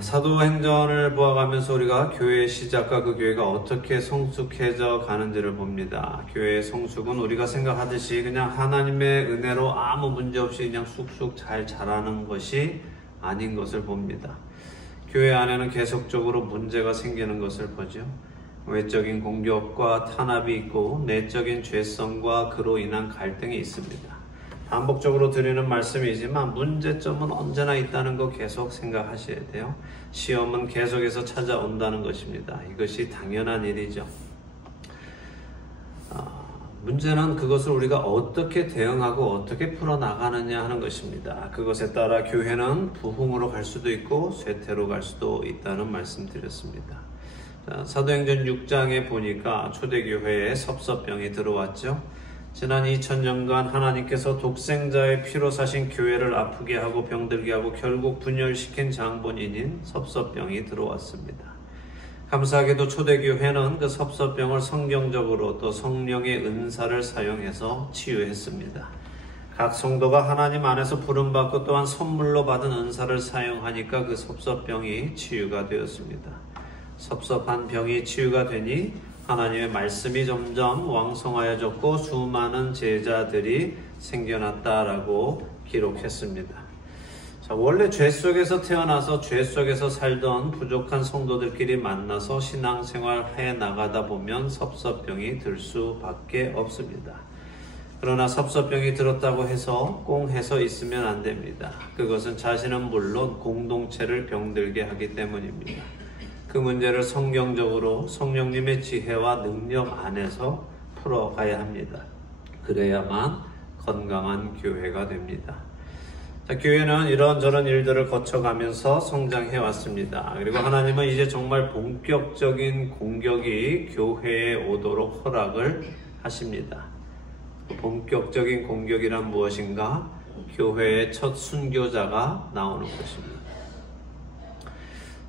사도행전을 보아가면서 우리가 교회의 시작과 그 교회가 어떻게 성숙해져 가는지를 봅니다. 교회의 성숙은 우리가 생각하듯이 그냥 하나님의 은혜로 아무 문제 없이 그냥 쑥쑥 잘 자라는 것이 아닌 것을 봅니다. 교회 안에는 계속적으로 문제가 생기는 것을 보죠. 외적인 공격과 탄압이 있고 내적인 죄성과 그로 인한 갈등이 있습니다. 반복적으로 드리는 말씀이지만 문제점은 언제나 있다는 거 계속 생각하셔야 돼요. 시험은 계속해서 찾아온다는 것입니다. 이것이 당연한 일이죠. 문제는 그것을 우리가 어떻게 대응하고 어떻게 풀어나가느냐 하는 것입니다. 그것에 따라 교회는 부흥으로 갈 수도 있고 쇠퇴로 갈 수도 있다는 말씀 드렸습니다. 사도행전 6장에 보니까 초대교회에 섭섭병이 들어왔죠. 지난 2000년간 하나님께서 독생자의 피로 사신 교회를 아프게 하고 병들게 하고 결국 분열시킨 장본인인 섭섭병이 들어왔습니다. 감사하게도 초대교회는 그 섭섭병을 성경적으로 또 성령의 은사를 사용해서 치유했습니다. 각 성도가 하나님 안에서 부름받고 또한 선물로 받은 은사를 사용하니까 그 섭섭병이 치유가 되었습니다. 섭섭한 병이 치유가 되니 하나님의 말씀이 점점 왕성하여졌고 수많은 제자들이 생겨났다라고 기록했습니다. 원래 죄 속에서 태어나서 죄 속에서 살던 부족한 성도들끼리 만나서 신앙생활 해 나가다 보면 섭섭병이 들 수밖에 없습니다. 그러나 섭섭병이 들었다고 해서 꽁해서 있으면 안 됩니다. 그것은 자신은 물론 공동체를 병들게 하기 때문입니다. 그 문제를 성경적으로 성령님의 지혜와 능력 안에서 풀어가야 합니다. 그래야만 건강한 교회가 됩니다. 교회는 이런저런 일들을 거쳐가면서 성장해 왔습니다. 그리고 하나님은 이제 정말 본격적인 공격이 교회에 오도록 허락을 하십니다. 본격적인 공격이란 무엇인가? 교회의 첫 순교자가 나오는 것입니다.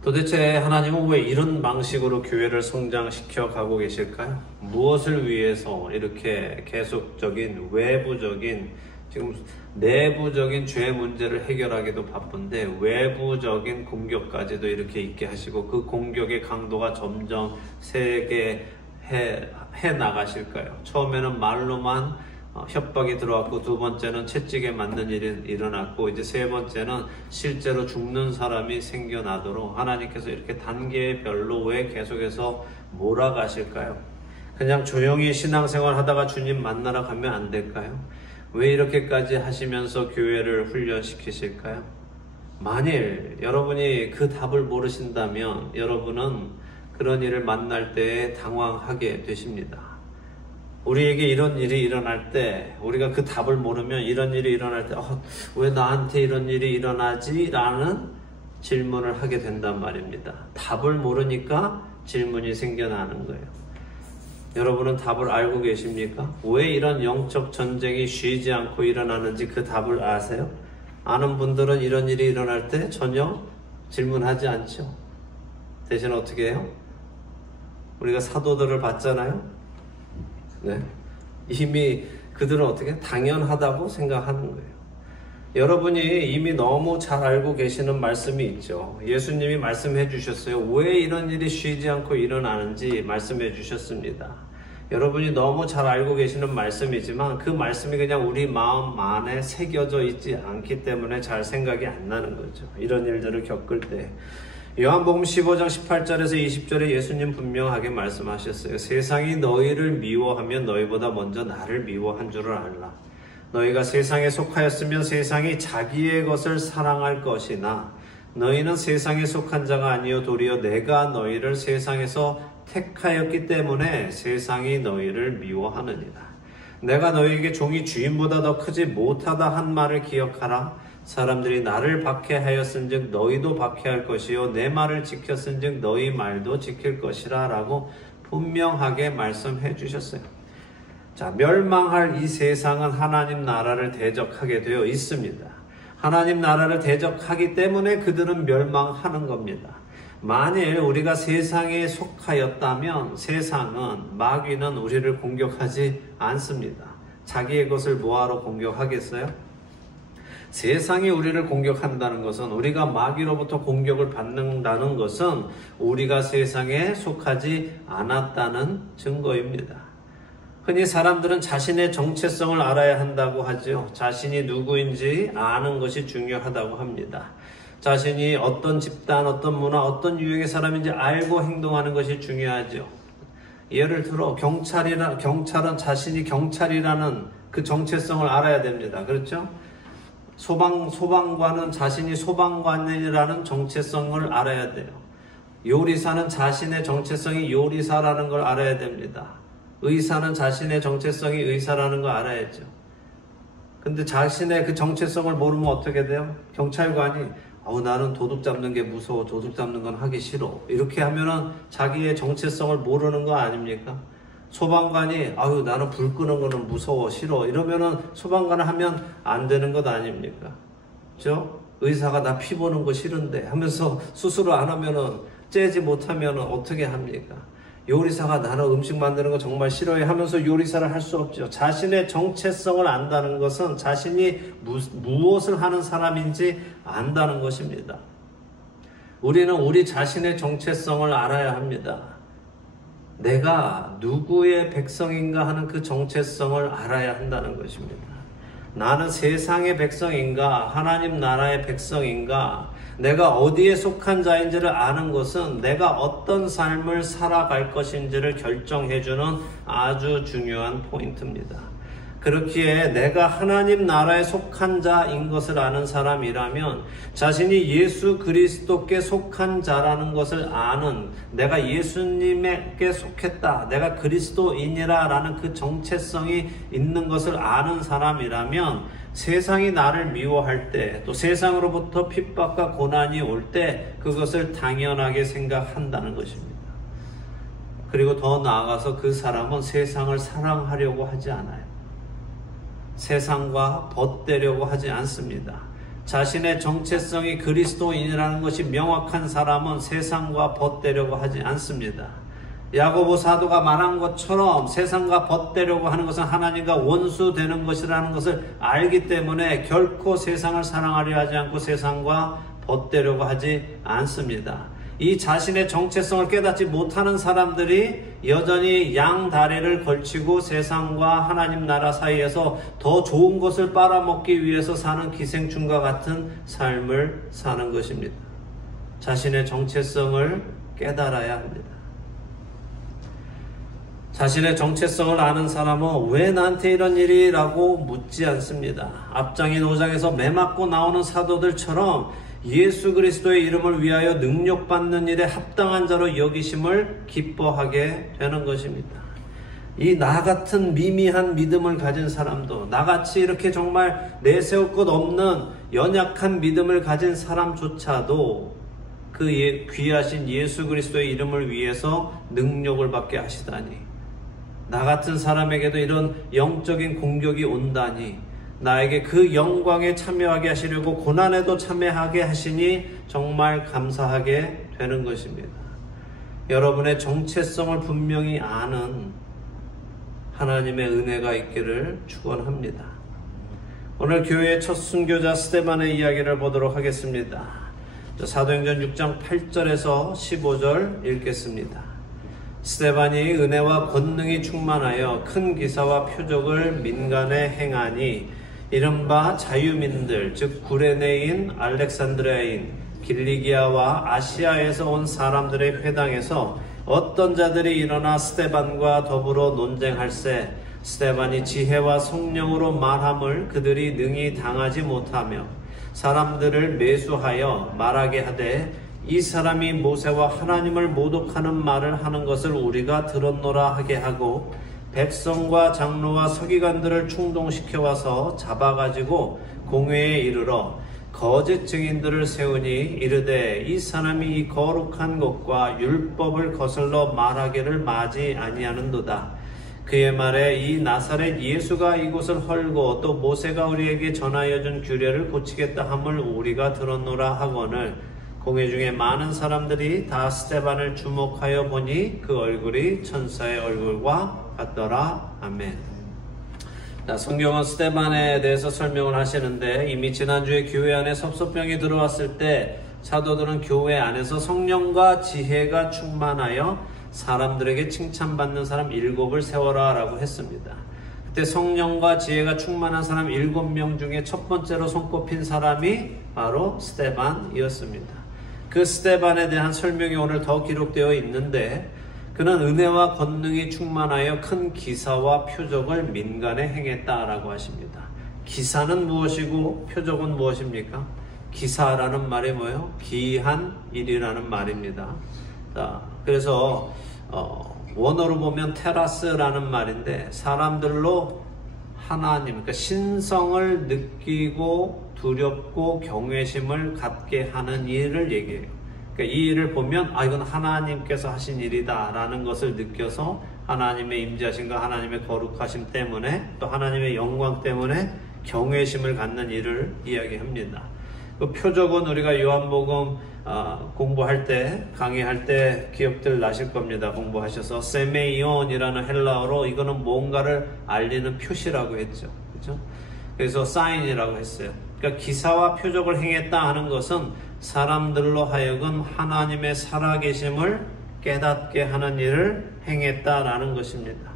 도대체 하나님은 왜 이런 방식으로 교회를 성장시켜 가고 계실까요? 무엇을 위해서 이렇게 계속적인 외부적인 지금 내부적인 죄 문제를 해결하기도 바쁜데 외부적인 공격까지도 이렇게 있게 하시고 그 공격의 강도가 점점 세게 해 나가실까요? 처음에는 말로만 협박이 들어왔고 두 번째는 채찍에 맞는 일이 일어났고 이제 세 번째는 실제로 죽는 사람이 생겨나도록 하나님께서 이렇게 단계별로 왜 계속해서 몰아가실까요? 그냥 조용히 신앙생활 하다가 주님 만나러 가면 안 될까요? 왜 이렇게까지 하시면서 교회를 훈련시키실까요? 만일 여러분이 그 답을 모르신다면 여러분은 그런 일을 만날 때 당황하게 되십니다. 우리에게 이런 일이 일어날 때 우리가 그 답을 모르면 이런 일이 일어날 때 왜 나한테 이런 일이 일어나지? 라는 질문을 하게 된단 말입니다. 답을 모르니까 질문이 생겨나는 거예요. 여러분은 답을 알고 계십니까? 왜 이런 영적 전쟁이 쉬지 않고 일어나는지 그 답을 아세요? 아는 분들은 이런 일이 일어날 때 전혀 질문하지 않죠. 대신 어떻게 해요? 우리가 사도들을 봤잖아요. 네. 이미 그들은 어떻게 당연하다고 생각하는 거예요. 여러분이 이미 너무 잘 알고 계시는 말씀이 있죠. 예수님이 말씀해 주셨어요. 왜 이런 일이 쉬지 않고 일어나는지 말씀해 주셨습니다. 여러분이 너무 잘 알고 계시는 말씀이지만 그 말씀이 그냥 우리 마음 안에 새겨져 있지 않기 때문에 잘 생각이 안 나는 거죠. 이런 일들을 겪을 때. 요한복음 15장 18절에서 20절에 예수님 분명하게 말씀하셨어요. 세상이 너희를 미워하면 너희보다 먼저 나를 미워한 줄을 알라. 너희가 세상에 속하였으면 세상이 자기의 것을 사랑할 것이나 너희는 세상에 속한 자가 아니요 도리어 내가 너희를 세상에서 택하였기 때문에 세상이 너희를 미워하느니라. 내가 너희에게 종이 주인보다 더 크지 못하다 한 말을 기억하라. 사람들이 나를 박해하였은즉 너희도 박해할 것이요 내 말을 지켰은즉 너희 말도 지킬 것이라 라고 분명하게 말씀해 주셨어요. 자, 멸망할 이 세상은 하나님 나라를 대적하게 되어 있습니다. 하나님 나라를 대적하기 때문에 그들은 멸망하는 겁니다. 만일 우리가 세상에 속하였다면 세상은 마귀는 우리를 공격하지 않습니다. 자기의 것을 뭐하러 공격하겠어요? 세상이 우리를 공격한다는 것은, 우리가 마귀로부터 공격을 받는다는 것은 우리가 세상에 속하지 않았다는 증거입니다. 흔히 사람들은 자신의 정체성을 알아야 한다고 하죠. 자신이 누구인지 아는 것이 중요하다고 합니다. 자신이 어떤 집단, 어떤 문화, 어떤 유형의 사람인지 알고 행동하는 것이 중요하죠. 예를 들어 경찰은 자신이 경찰이라는 그 정체성을 알아야 됩니다. 그렇죠? 소방관은 자신이 소방관이라는 정체성을 알아야 돼요. 요리사는 자신의 정체성이 요리사라는 걸 알아야 됩니다. 의사는 자신의 정체성이 의사라는 걸 알아야죠. 근데 자신의 그 정체성을 모르면 어떻게 돼요? 경찰관이 나는 도둑 잡는 게 무서워, 도둑 잡는 건 하기 싫어, 이렇게 하면은 자기의 정체성을 모르는 거 아닙니까? 소방관이 나는 불 끄는 거는 무서워, 싫어, 이러면은 소방관을 하면 안 되는 것 아닙니까? 그죠? 의사가 나 피 보는 거 싫은데 하면서 수술을 안 하면은, 째지 못하면은 어떻게 합니까? 요리사가 나는 음식 만드는 거 정말 싫어해 하면서 요리사를 할 수 없죠. 자신의 정체성을 안다는 것은 자신이 무엇을 하는 사람인지 안다는 것입니다. 우리는 우리 자신의 정체성을 알아야 합니다. 내가 누구의 백성인가 하는 그 정체성을 알아야 한다는 것입니다. 나는 세상의 백성인가, 하나님 나라의 백성인가, 내가 어디에 속한 자인지를 아는 것은 내가 어떤 삶을 살아갈 것인지를 결정해주는 아주 중요한 포인트입니다. 그렇기에 내가 하나님 나라에 속한 자인 것을 아는 사람이라면 자신이 예수 그리스도께 속한 자라는 것을 아는, 내가 예수님에게 속했다, 내가 그리스도인이라 라는 그 정체성이 있는 것을 아는 사람이라면 세상이 나를 미워할 때, 또 세상으로부터 핍박과 고난이 올 때 그것을 당연하게 생각한다는 것입니다. 그리고 더 나아가서 그 사람은 세상을 사랑하려고 하지 않아요. 세상과 벗대려고 하지 않습니다. 자신의 정체성이 그리스도인이라는 것이 명확한 사람은 세상과 벗대려고 하지 않습니다. 야고보 사도가 말한 것처럼 세상과 벗대려고 하는 것은 하나님과 원수되는 것이라는 것을 알기 때문에 결코 세상을 사랑하려 하지 않고 세상과 벗대려고 하지 않습니다. 이 자신의 정체성을 깨닫지 못하는 사람들이 여전히 양다리를 걸치고 세상과 하나님 나라 사이에서 더 좋은 것을 빨아먹기 위해서 사는 기생충과 같은 삶을 사는 것입니다. 자신의 정체성을 깨달아야 합니다. 자신의 정체성을 아는 사람은 왜 나한테 이런 일이? 라고 묻지 않습니다. 앞장인 5장에서 매맞고 나오는 사도들처럼 예수 그리스도의 이름을 위하여 능력받는 일에 합당한 자로 여기심을 기뻐하게 되는 것입니다. 이 나 같은 미미한 믿음을 가진 사람도, 나같이 이렇게 정말 내세울 것 없는 연약한 믿음을 가진 사람조차도 그 귀하신 예수 그리스도의 이름을 위해서 능력을 받게 하시다니, 나 같은 사람에게도 이런 영적인 공격이 온다니, 나에게 그 영광에 참여하게 하시려고 고난에도 참여하게 하시니 정말 감사하게 되는 것입니다. 여러분의 정체성을 분명히 아는 하나님의 은혜가 있기를 축원합니다. 오늘 교회의 첫 순교자 스데반의 이야기를 보도록 하겠습니다. 사도행전 6장 8절에서 15절 읽겠습니다. 스데반이 은혜와 권능이 충만하여 큰 기사와 표적을 민간에 행하니 이른바 자유민들, 즉 구레네인, 알렉산드리아인, 길리기아와 아시아에서 온 사람들의 회당에서 어떤 자들이 일어나 스데반과 더불어 논쟁할세, 스데반이 지혜와 성령으로 말함을 그들이 능히 당하지 못하며 사람들을 매수하여 말하게 하되, 이 사람이 모세와 하나님을 모독하는 말을 하는 것을 우리가 들었노라 하게 하고 백성과 장로와 서기관들을 충동시켜 와서 잡아가지고 공회에 이르러 거짓 증인들을 세우니 이르되, 이 사람이 이 거룩한 것과 율법을 거슬러 말하기를 마지 아니하는도다. 그의 말에 이 나사렛 예수가 이곳을 헐고 또 모세가 우리에게 전하여 준 규례를 고치겠다 함을 우리가 들었노라 하거늘, 공회 중에 많은 사람들이 다 스데반을 주목하여 보니 그 얼굴이 천사의 얼굴과 같더라. 아멘. 자, 성경은 스데반에 대해서 설명을 하시는데 이미 지난주에 교회 안에 섭섭병이 들어왔을 때 사도들은 교회 안에서 성령과 지혜가 충만하여 사람들에게 칭찬받는 사람 7을 세워라 라고 했습니다. 그때 성령과 지혜가 충만한 사람 7명 중에 첫 번째로 손꼽힌 사람이 바로 스데반이었습니다. 그 스데반에 대한 설명이 오늘 더 기록되어 있는데 그는 은혜와 권능이 충만하여 큰 기사와 표적을 민간에 행했다라고 하십니다. 기사는 무엇이고 표적은 무엇입니까? 기사라는 말이 뭐예요? 기이한 일이라는 말입니다. 자, 그래서 원어로 보면 테라스라는 말인데 사람들로 하나님, 그러니까 신성을 느끼고 두렵고 경외심을 갖게 하는 일을 얘기해요. 그러니까 이 일을 보면 이건 하나님께서 하신 일이다 라는 것을 느껴서 하나님의 임재하심과 하나님의 거룩하심 때문에 또 하나님의 영광 때문에 경외심을 갖는 일을 이야기합니다. 그 표적은 우리가 요한복음 공부할 때 강의할 때 기억들 나실 겁니다. 공부하셔서 세메이온이라는 헬라어로 이거는 뭔가를 알리는 표시라고 했죠. 그렇죠? 그래서 사인이라고 했어요. 그러니까 기사와 표적을 행했다 하는 것은 사람들로 하여금 하나님의 살아계심을 깨닫게 하는 일을 행했다라는 것입니다.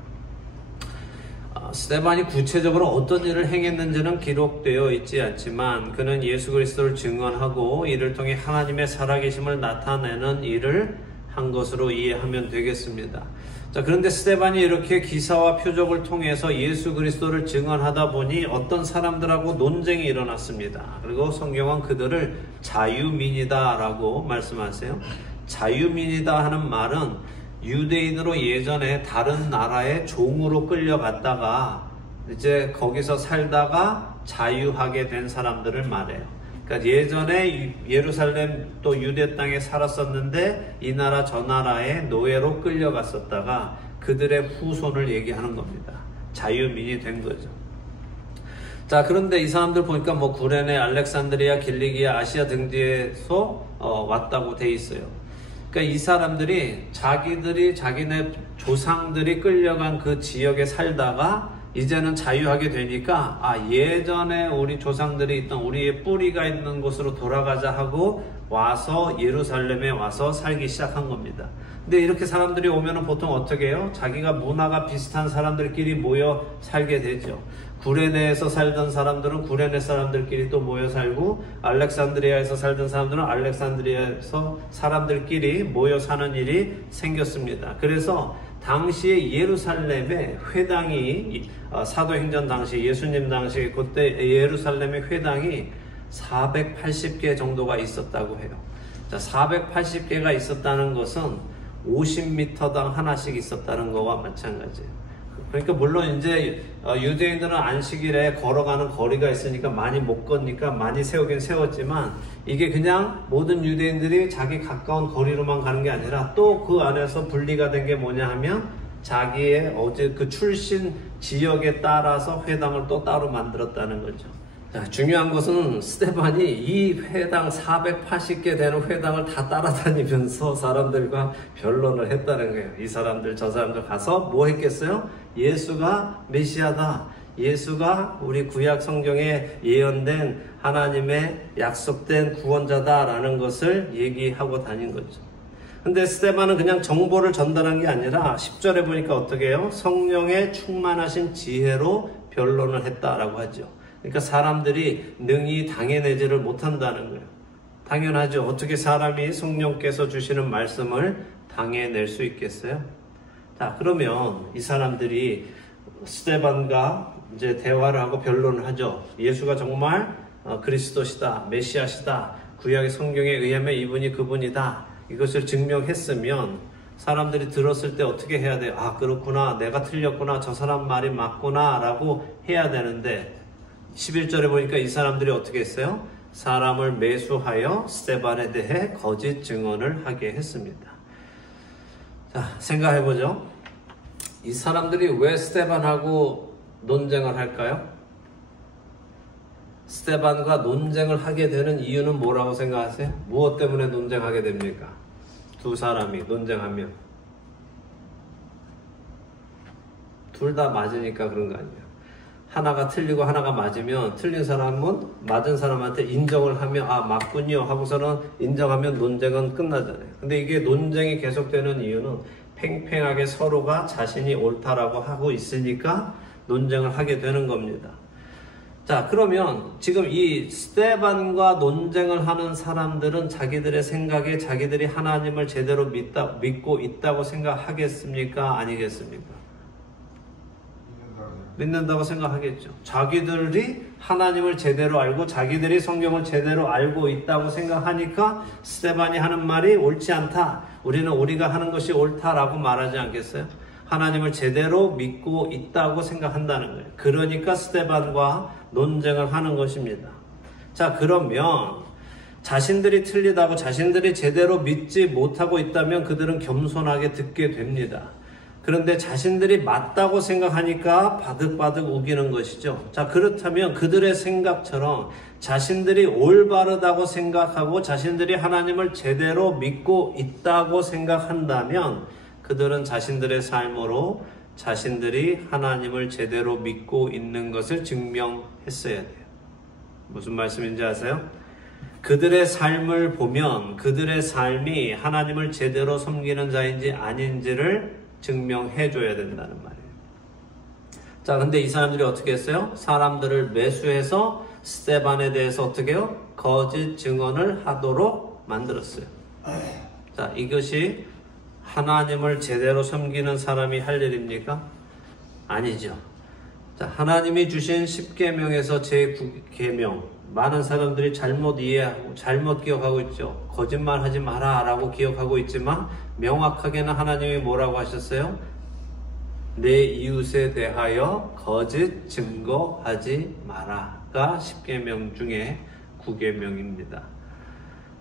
스데반이 구체적으로 어떤 일을 행했는지는 기록되어 있지 않지만 그는 예수 그리스도를 증언하고 이를 통해 하나님의 살아계심을 나타내는 일을 한 것으로 이해하면 되겠습니다. 자, 그런데 스데반이 이렇게 기사와 표적을 통해서 예수 그리스도를 증언하다 보니 어떤 사람들하고 논쟁이 일어났습니다. 그리고 성경은 그들을 자유민이다라고 말씀하세요. 자유민이다 하는 말은 유대인으로 예전에 다른 나라의 종으로 끌려갔다가 이제 거기서 살다가 자유하게 된 사람들을 말해요. 그러니까 예전에 예루살렘 또 유대 땅에 살았었는데 이 나라 저 나라에 노예로 끌려갔었다가 그들의 후손을 얘기하는 겁니다. 자유민이 된 거죠. 자, 그런데 이 사람들 보니까 뭐 구레네, 알렉산드리아, 길리기아, 아시아 등지에서 왔다고 돼 있어요. 그러니까 이 사람들이 자기네 조상들이 끌려간 그 지역에 살다가 이제는 자유하게 되니까 예전에 우리 조상들이 있던 우리의 뿌리가 있는 곳으로 돌아가자 하고 와서 예루살렘에 와서 살기 시작한 겁니다. 근데 이렇게 사람들이 오면은 보통 어떻게 해요? 자기가 문화가 비슷한 사람들끼리 모여 살게 되죠. 구레네에서 살던 사람들은 구레네 사람들끼리 또 모여 살고 알렉산드리아에서 살던 사람들은 알렉산드리아에서 사람들끼리 모여 사는 일이 생겼습니다. 그래서 당시에 예루살렘에 회당이 사도행전 당시 예수님 당시 그때 예루살렘의 회당이 480개 정도가 있었다고 해요. 자, 480개가 있었다는 것은 50m당 하나씩 있었다는 거와 마찬가지예요. 그러니까 물론 이제 유대인들은 안식일에 걸어가는 거리가 있으니까 많이 못 걷니까 많이 세우긴 세웠지만 이게 그냥 모든 유대인들이 자기 가까운 거리로만 가는 게 아니라 또 그 안에서 분리가 된 게 뭐냐 하면 자기의 어제 그 출신 지역에 따라서 회당을 또 따로 만들었다는 거죠. 자, 중요한 것은 스데반이 이 회당 480개 되는 회당을 다 따라다니면서 사람들과 변론을 했다는 거예요. 이 사람들 저 사람들 가서 뭐 했겠어요? 예수가 메시아다. 예수가 우리 구약 성경에 예언된 하나님의 약속된 구원자다라는 것을 얘기하고 다닌 거죠. 근데 스데반은 그냥 정보를 전달한 게 아니라 10절에 보니까 어떻게 해요? 성령의 충만하신 지혜로 변론을 했다라고 하죠. 그러니까 사람들이 능히 당해내지를 못한다는 거예요. 당연하죠. 어떻게 사람이 성령께서 주시는 말씀을 당해낼 수 있겠어요? 자, 그러면 이 사람들이 스데반과 이제 대화를 하고 변론을 하죠. 예수가 정말 그리스도시다, 메시아시다, 구약의 성경에 의하면 이분이 그분이다. 이것을 증명했으면 사람들이 들었을 때 어떻게 해야 돼요? 그렇구나, 내가 틀렸구나, 저 사람 말이 맞구나 라고 해야 되는데 11절에 보니까 이 사람들이 어떻게 했어요? 사람을 매수하여 스데반에 대해 거짓 증언을 하게 했습니다. 자, 생각해보죠. 이 사람들이 왜 스데반하고 논쟁을 할까요? 스데반과 논쟁을 하게 되는 이유는 뭐라고 생각하세요? 무엇 때문에 논쟁하게 됩니까? 두 사람이 논쟁하면 둘 다 맞으니까 그런 거 아니에요. 하나가 틀리고 하나가 맞으면 틀린 사람은 맞은 사람한테 인정을 하면 아 맞군요 하고서는 인정하면 논쟁은 끝나잖아요. 근데 이게 논쟁이 계속되는 이유는 팽팽하게 서로가 자신이 옳다라고 하고 있으니까 논쟁을 하게 되는 겁니다. 자, 그러면 지금 이 스데반과 논쟁을 하는 사람들은 자기들의 생각에 자기들이 하나님을 제대로 믿고 있다고 생각하겠습니까? 아니겠습니까? 믿는다고 생각하겠죠. 자기들이 하나님을 제대로 알고 자기들이 성경을 제대로 알고 있다고 생각하니까 스데반이 하는 말이 옳지 않다. 우리는 우리가 하는 것이 옳다라고 말하지 않겠어요? 하나님을 제대로 믿고 있다고 생각한다는 거예요. 그러니까 스데반과 논쟁을 하는 것입니다. 자, 그러면 자신들이 틀리다고 자신들이 제대로 믿지 못하고 있다면 그들은 겸손하게 듣게 됩니다. 그런데 자신들이 맞다고 생각하니까 바득바득 우기는 것이죠. 자, 그렇다면 그들의 생각처럼 자신들이 올바르다고 생각하고 자신들이 하나님을 제대로 믿고 있다고 생각한다면 그들은 자신들의 삶으로 자신들이 하나님을 제대로 믿고 있는 것을 증명했어야 돼요. 무슨 말씀인지 아세요? 그들의 삶을 보면 그들의 삶이 하나님을 제대로 섬기는 자인지 아닌지를 증명해 줘야 된다는 말이에요. 자, 근데 이 사람들이 어떻게 했어요? 사람들을 매수해서 스데반에 대해서 어떻게 해요? 거짓 증언을 하도록 만들었어요. 자, 이것이 하나님을 제대로 섬기는 사람이 할 일입니까? 아니죠. 자, 하나님이 주신 10계명에서 제9계명 많은 사람들이 잘못 이해하고 잘못 기억하고 있죠. 거짓말하지 마라 라고 기억하고 있지만 명확하게는 하나님이 뭐라고 하셨어요? 내 이웃에 대하여 거짓 증거하지 마라가 10계명 중에 9계명입니다.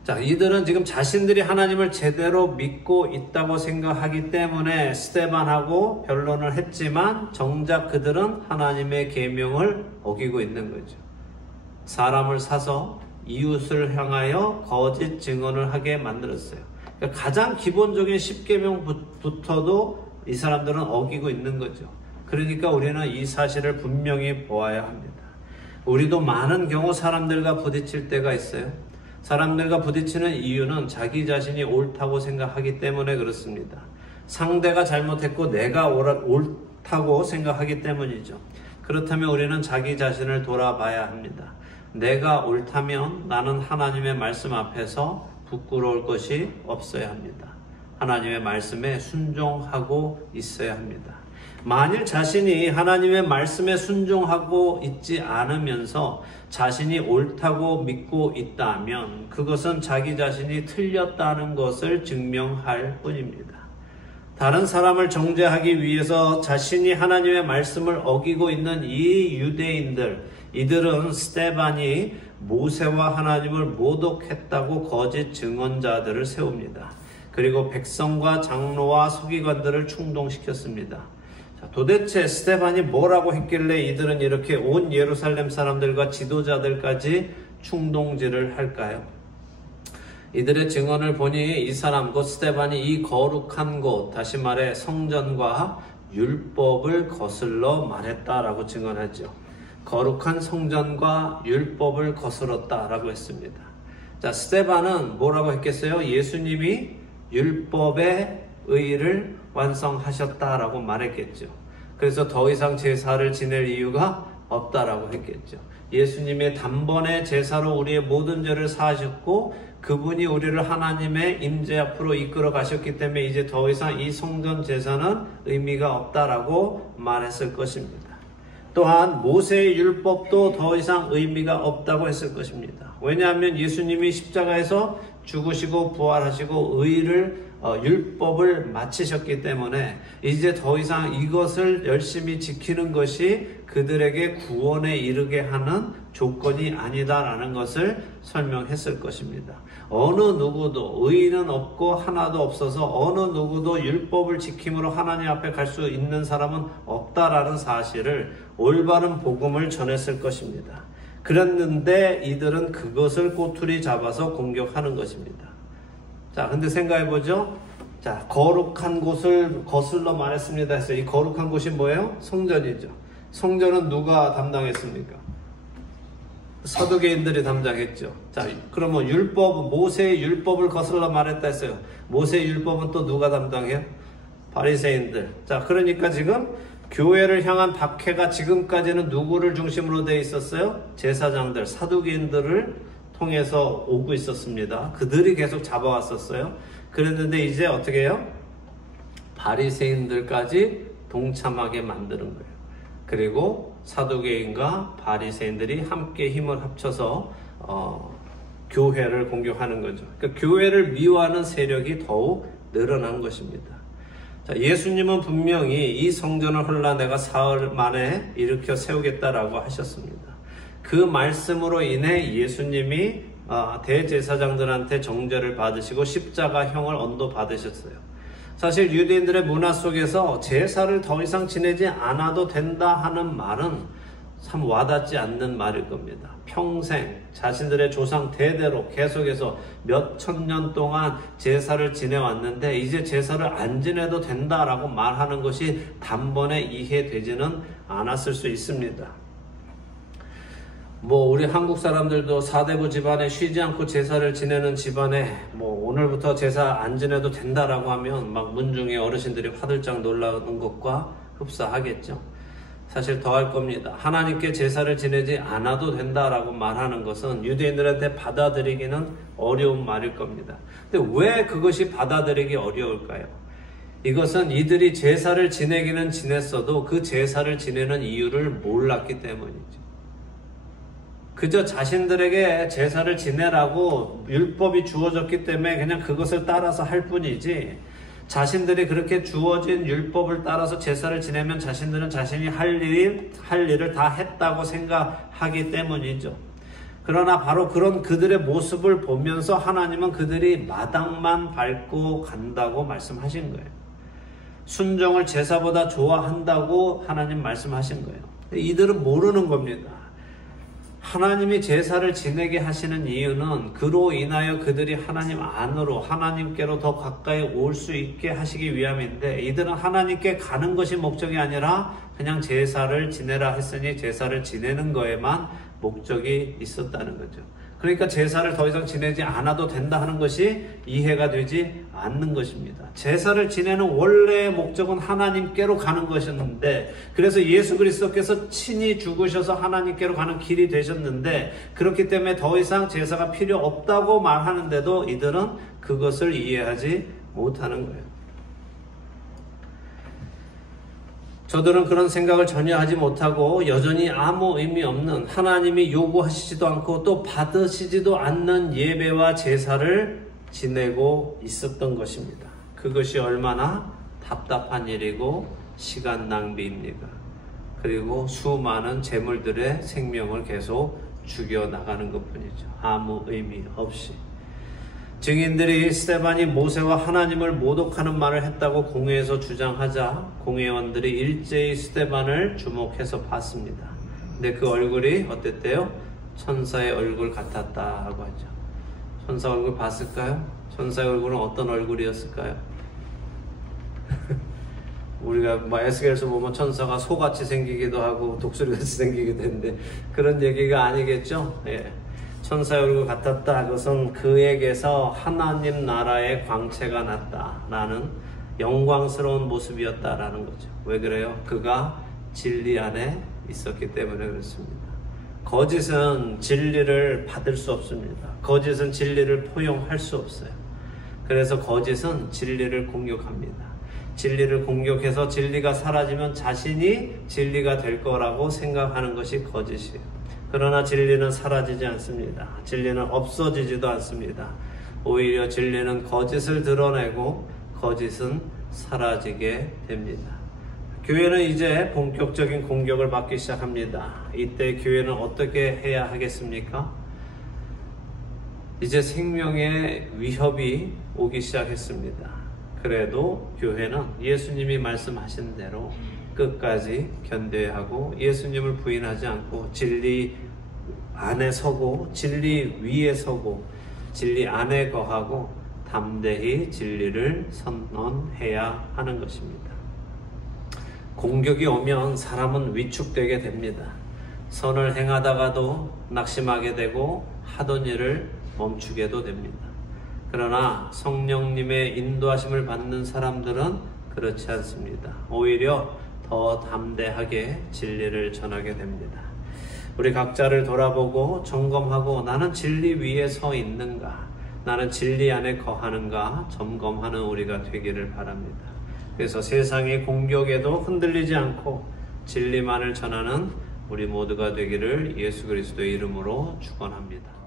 자, 이들은 지금 자신들이 하나님을 제대로 믿고 있다고 생각하기 때문에 스데반하고 변론을 했지만 정작 그들은 하나님의 계명을 어기고 있는 거죠. 사람을 사서 이웃을 향하여 거짓 증언을 하게 만들었어요. 그러니까 가장 기본적인 10계명부터도 이 사람들은 어기고 있는 거죠. 그러니까 우리는 이 사실을 분명히 보아야 합니다. 우리도 많은 경우 사람들과 부딪힐 때가 있어요. 사람들과 부딪히는 이유는 자기 자신이 옳다고 생각하기 때문에 그렇습니다. 상대가 잘못했고 내가 옳다고 생각하기 때문이죠. 그렇다면 우리는 자기 자신을 돌아봐야 합니다. 내가 옳다면 나는 하나님의 말씀 앞에서 부끄러울 것이 없어야 합니다. 하나님의 말씀에 순종하고 있어야 합니다. 만일 자신이 하나님의 말씀에 순종하고 있지 않으면서 자신이 옳다고 믿고 있다면 그것은 자기 자신이 틀렸다는 것을 증명할 뿐입니다. 다른 사람을 정죄하기 위해서 자신이 하나님의 말씀을 어기고 있는 이 유대인들, 이들은 스데반이 모세와 하나님을 모독했다고 거짓 증언자들을 세웁니다. 그리고 백성과 장로와 서기관들을 충동시켰습니다. 자, 도대체 스데반이 뭐라고 했길래 이들은 이렇게 온 예루살렘 사람들과 지도자들까지 충동질을 할까요? 이들의 증언을 보니 이 사람 곧 스데반이 이 거룩한 곳, 다시 말해 성전과 율법을 거슬러 말했다라고 증언하죠. 거룩한 성전과 율법을 거슬렀다라고 했습니다. 자, 스데반은 뭐라고 했겠어요? 예수님이 율법의 의를 완성하셨다라고 말했겠죠. 그래서 더 이상 제사를 지낼 이유가 없다라고 했겠죠. 예수님의 단번에 제사로 우리의 모든 죄를 사하셨고 그분이 우리를 하나님의 임재 앞으로 이끌어 가셨기 때문에 이제 더 이상 이 성전 제사는 의미가 없다라고 말했을 것입니다. 또한 모세의 율법도 더 이상 의미가 없다고 했을 것입니다. 왜냐하면 예수님이 십자가에서 죽으시고 부활하시고 율법을 마치셨기 때문에 이제 더 이상 이것을 열심히 지키는 것이 그들에게 구원에 이르게 하는 조건이 아니다라는 것을 설명했을 것입니다. 어느 누구도 의인은 없고 하나도 없어서 어느 누구도 율법을 지킴으로 하나님 앞에 갈 수 있는 사람은 없다라는 사실을 올바른 복음을 전했을 것입니다. 그랬는데 이들은 그것을 꼬투리 잡아서 공격하는 것입니다. 자, 근데 생각해보죠. 자, 거룩한 곳을 거슬러 말했습니다 했어요. 이 거룩한 곳이 뭐예요? 성전이죠. 성전은 누가 담당했습니까? 사두개인들이 담당했죠. 자, 그러면 모세의 율법을 거슬러 말했다 했어요. 모세의 율법은 또 누가 담당해요? 바리새인들. 자, 그러니까 지금 교회를 향한 박해가 지금까지는 누구를 중심으로 돼 있었어요? 제사장들, 사두개인들을 통해서 오고 있었습니다. 그들이 계속 잡아왔었어요. 그랬는데 이제 어떻게 해요? 바리새인들까지 동참하게 만드는 거예요. 그리고 사두개인과 바리새인들이 함께 힘을 합쳐서 교회를 공격하는 거죠. 그러니까 교회를 미워하는 세력이 더욱 늘어난 것입니다. 자, 예수님은 분명히 이 성전을 헐라 내가 사흘 만에 일으켜 세우겠다라고 하셨습니다. 그 말씀으로 인해 예수님이 대제사장들한테 정죄를 받으시고 십자가형을 언도받으셨어요. 사실 유대인들의 문화 속에서 제사를 더 이상 지내지 않아도 된다 하는 말은 참 와닿지 않는 말일 겁니다. 평생 자신들의 조상 대대로 계속해서 몇천 년 동안 제사를 지내왔는데 이제 제사를 안 지내도 된다라고 말하는 것이 단번에 이해되지는 않았을 수 있습니다. 우리 한국 사람들도 사대부 집안에 쉬지 않고 제사를 지내는 집안에 오늘부터 제사 안 지내도 된다라고 하면 막 문중에 어르신들이 화들짝 놀라는 것과 흡사하겠죠. 사실 더 할 겁니다. 하나님께 제사를 지내지 않아도 된다라고 말하는 것은 유대인들한테 받아들이기는 어려운 말일 겁니다. 근데 왜 그것이 받아들이기 어려울까요? 이것은 이들이 제사를 지내기는 지냈어도 그 제사를 지내는 이유를 몰랐기 때문이죠. 그저 자신들에게 제사를 지내라고 율법이 주어졌기 때문에 그냥 그것을 따라서 할 뿐이지, 자신들이 그렇게 주어진 율법을 따라서 제사를 지내면 자신들은 자신이 할 일을 다 했다고 생각하기 때문이죠. 그러나 바로 그런 그들의 모습을 보면서 하나님은 그들이 마당만 밟고 간다고 말씀하신 거예요. 순종을 제사보다 좋아한다고 하나님 말씀하신 거예요. 이들은 모르는 겁니다. 하나님이 제사를 지내게 하시는 이유는 그로 인하여 그들이 하나님 안으로, 하나님께로 더 가까이 올 수 있게 하시기 위함인데, 이들은 하나님께 가는 것이 목적이 아니라 그냥 제사를 지내라 했으니 제사를 지내는 거에만 목적이 있었다는 거죠. 그러니까 제사를 더 이상 지내지 않아도 된다 하는 것이 이해가 되지 않는 것입니다. 제사를 지내는 원래의 목적은 하나님께로 가는 것이었는데, 그래서 예수 그리스도께서 친히 죽으셔서 하나님께로 가는 길이 되셨는데, 그렇기 때문에 더 이상 제사가 필요 없다고 말하는데도 이들은 그것을 이해하지 못하는 거예요. 저들은 그런 생각을 전혀 하지 못하고 여전히 아무 의미 없는, 하나님이 요구하시지도 않고 또 받으시지도 않는 예배와 제사를 지내고 있었던 것입니다. 그것이 얼마나 답답한 일이고 시간 낭비입니까? 그리고 수많은 재물들의 생명을 계속 죽여나가는 것뿐이죠. 아무 의미 없이. 증인들이 스데반이 모세와 하나님을 모독하는 말을 했다고 공회에서 주장하자 공회원들이 일제히 스데반을 주목해서 봤습니다. 근데 그 얼굴이 어땠대요? 천사의 얼굴 같았다고 하죠. 천사 얼굴 봤을까요? 천사의 얼굴은 어떤 얼굴이었을까요? 우리가 에스겔에서 보면 천사가 소같이 생기기도 하고 독수리같이 생기기도 했는데 그런 얘기가 아니겠죠? 예. 천사의 얼굴 같았다. 그것은 그에게서 하나님 나라의 광채가 났다라는 영광스러운 모습이었다라는 거죠. 왜 그래요? 그가 진리 안에 있었기 때문에 그렇습니다. 거짓은 진리를 받을 수 없습니다. 거짓은 진리를 포용할 수 없어요. 그래서 거짓은 진리를 공격합니다. 진리를 공격해서 진리가 사라지면 자신이 진리가 될 거라고 생각하는 것이 거짓이에요. 그러나 진리는 사라지지 않습니다. 진리는 없어지지도 않습니다. 오히려 진리는 거짓을 드러내고 거짓은 사라지게 됩니다. 교회는 이제 본격적인 공격을 받기 시작합니다. 이때 교회는 어떻게 해야 하겠습니까? 이제 생명의 위협이 오기 시작했습니다. 그래도 교회는 예수님이 말씀하신 대로 끝까지 견뎌야 하고, 예수님을 부인하지 않고 진리 안에 서고 진리 위에 서고 진리 안에 거하고 담대히 진리를 선언해야 하는 것입니다. 공격이 오면 사람은 위축되게 됩니다. 선을 행하다가도 낙심하게 되고 하던 일을 멈추게도 됩니다. 그러나 성령님의 인도하심을 받는 사람들은 그렇지 않습니다. 오히려 더 담대하게 진리를 전하게 됩니다. 우리 각자를 돌아보고 점검하고 나는 진리 위에 서 있는가, 나는 진리 안에 거하는가 점검하는 우리가 되기를 바랍니다. 그래서 세상의 공격에도 흔들리지 않고 진리만을 전하는 우리 모두가 되기를 예수 그리스도의 이름으로 축원합니다.